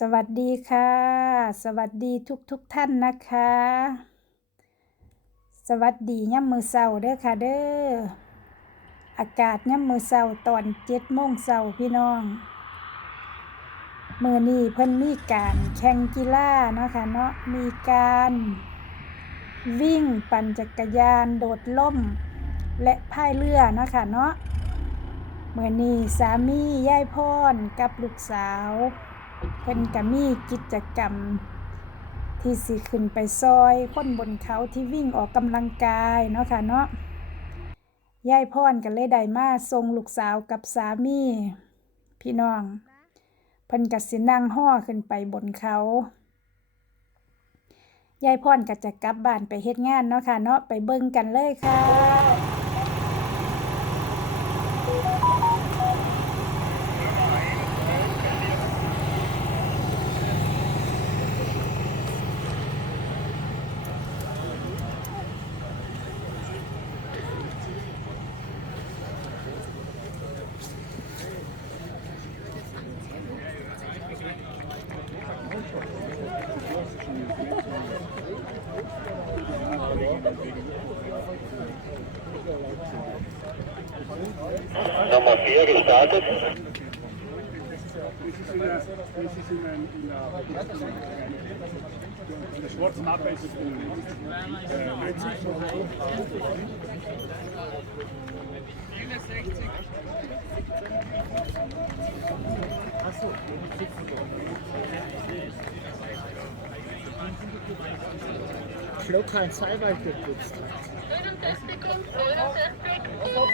สวัสดีค่ะ สวัสดีทุกทุกท่านนะคะ สวัสดีย่ำมือเศร้าเด้อค่ะเด้ออากาศย่ำมือเศร้าตอนเจ็ดโมงเศร้าพี่น้องมือนี่เพิ่นมีการแข่งกีฬาเนาะค่ะเนาะมีการวิ่งปั่นจักรยานโดดล่มและพายเรือเนาะค่ะเนาะมือนี่สามียายพ่นกับลูกสาวเพิ่นก็มีกิจกรรม ที่สิขึ้นไปซอยคนบนเขาที่วิ่งออกกำลังกายเนาะค่ะเนาะยายพ่อนกันเลยได้มาทรงลูกสาวกับสามีพี่น้องเพิ่นก็สินั่งห่อขึ้นไปบนเขายายพ่อนก็จะกลับบ้านไปเฮ็ดงานเนาะค่ะเนาะไปเบิ่งกันเลยค่ะ Nummer 4 gestartet. Das ist in der, das ist in der, in der, in der schwarzen Mappe ist es in äh, 90. 64. Achso, Lokal Zahlwald geputzt. 59 Sekunden, 59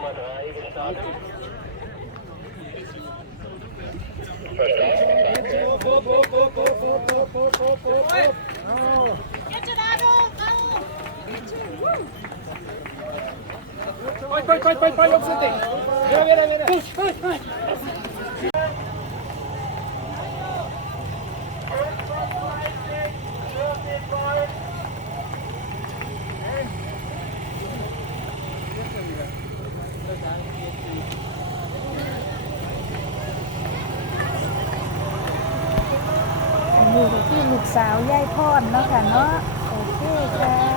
maar draaien gestaan. Fight, fight, fight, fight, fight, opzetting. Weer, weer, weer. Push, push, push. อยู่ที่ลูกสาวยายพนเนาะค่ะเนาะโอเคค่ะ